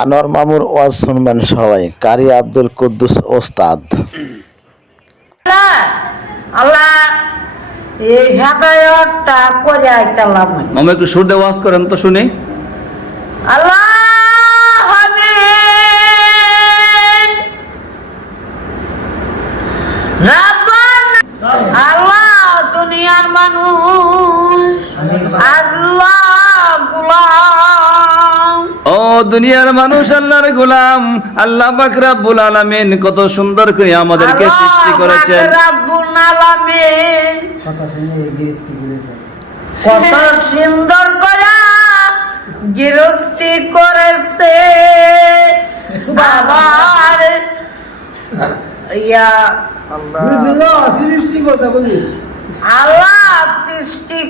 আনোয়ার মামুর ওয়াজ শুনবেন সবাই কারি আব্দুল কুদ্দুস ওস্তাদ। আল্লাহ আল্লাহ এই সাতায়তটা করে আইতালাম। মামা একটু সুর দিয়ে ওয়াজ করেন তো শুনি। আল্লাহ দুনিয়ার মানুষ আল্লাহর গোলাম। আল্লাহ পাক রাব্বুল আলামিন কত সুন্দর করে আমাদেরকে সৃষ্টি করেছেন। আল্লাহ রাব্বুল আলামিন। কত সুন্দর করে গৃহস্থী করেছে। ইয়া আল্লাহ। সৃষ্টি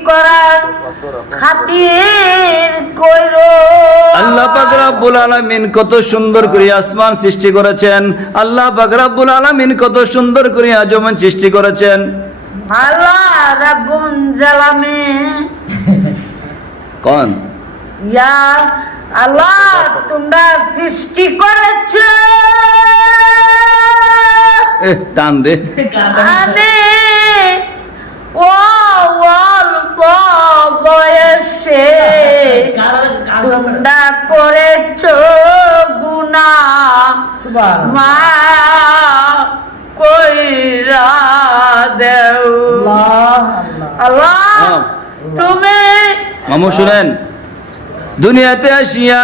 করার খাতির কইর। আল্লাহ পাক রাব্বুল আলামিন কত সুন্দর করে আসমান সৃষ্টি করেছেন। আল্লাহ পাক রাব্বুল আলামিন কত সুন্দর করে আজমান সৃষ্টি করেছেন। আল্লাহ রাব্বুল জালামিন কোন? ইয়া আল্লাহ তোমরা সৃষ্টি করেছ। এ টান দে। আমি তোমরা করেছ গুনা। মা কইরা দেও। আল্লাহ। হ্যাঁ। তুমি মামু শুনেন। দুনিয়াতে আসিয়া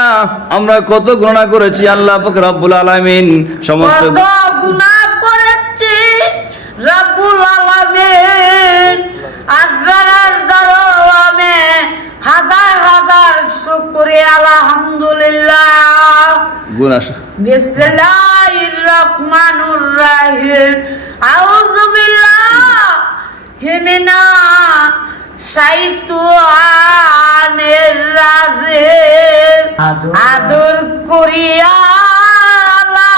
আমরা কত গণনা করেছি আল্লাহ পাক রাব্বুল আলামিন। সমস্ত গুনাহ করেছি রব্বুল আলহামদুলিল্লাহ। গুনাহ বিসমিল্লাহির রহমানির রহিম আউযু বিল্লাহি মিনা শাইতানির রাজিম আদর করিয়া আল্লাহ।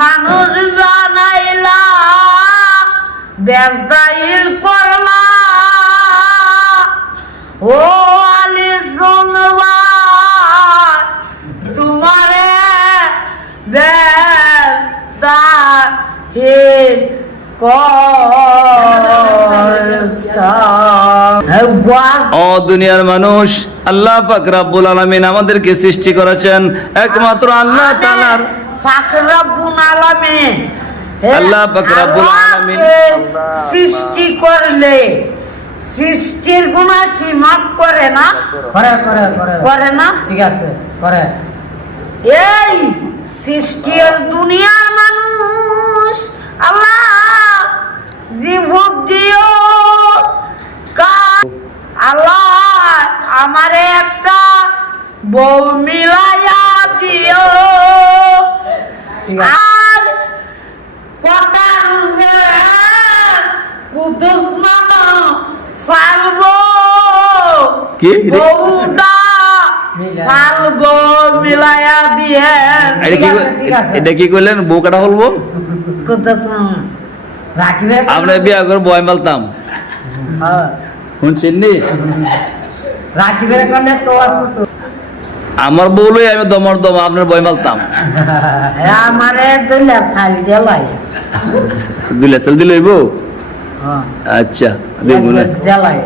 মানুষ বানাইলা। ব্যবসায়ীর করলা ও ও দুনিয়ার মানুষ আল্লাহ পাক রাব্বুল আলামিন আমাদেরকে সৃষ্টি করেছেন। একমাত্র আল্লাহ তাআলার। ফাকরাবুল আলামিন। আল্লাহ পাক রাব্বুল আলামিন। সৃষ্টি করলে সৃষ্টির গুণা কি মাফ করে না? করে করে করে। করে না? ঠিক আছে করে। এই সৃষ্টির দুনিয়ার মানুষ আল্লাহ জীবক দিও কা- আল্লাহ আমারে একটা বউ মিলাইয়া দিও। আর কথা কুদুস মানো ফালবো কি? বউটা। ফালবো মিলাইয়া। দিয়ে। এটা কি ঠিক আছে, এটা কি কইলেন বউ কাটা বলব কুদুস রাখবে আমরা বিয়া করে বয় মালতাম হ্যাঁ। শুনছেন নি? কারণে করতো আমার বউলই আমি দমর দম আপনার বই মালতাম আমারে দুইলা ফাল দেলাই চাল হ্যাঁ। আচ্ছা দেখব না। দেলাই